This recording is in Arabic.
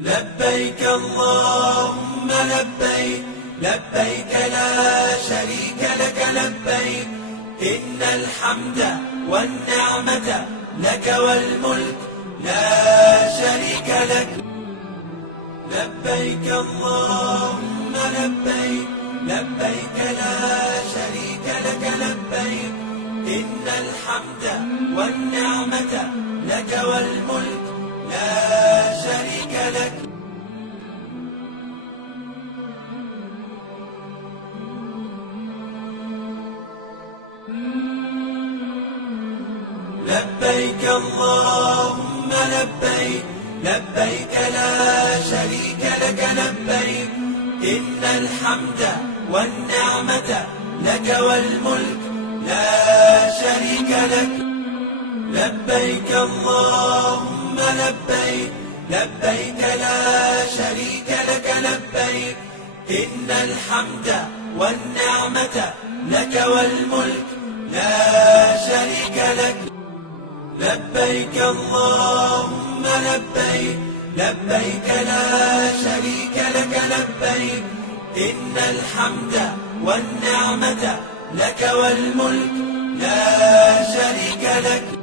لبيك اللهم لبيك لبيك لا شريك لك لبيك إن الحمد والنعمة لك والملك لا شريك لك. لبيك اللهم لبيك لبيك لا شريك لك لبيك إن الحمد والنعمة لك والملك لا شريك لك. لبيك اللهم لبيك لبيك لا شريك لك لبيك إن الحمد والنعمة لك والملك لا شريك لك. لبيك اللهم لبيك لبيك لا شريك لك لبيك إن الحمد والنعمة لك والملك لا شريك لك. لبيك اللهم لبيك لبيك لا شريك لك لبيك إن الحمد والنعمة لك والملك لا شريك لك.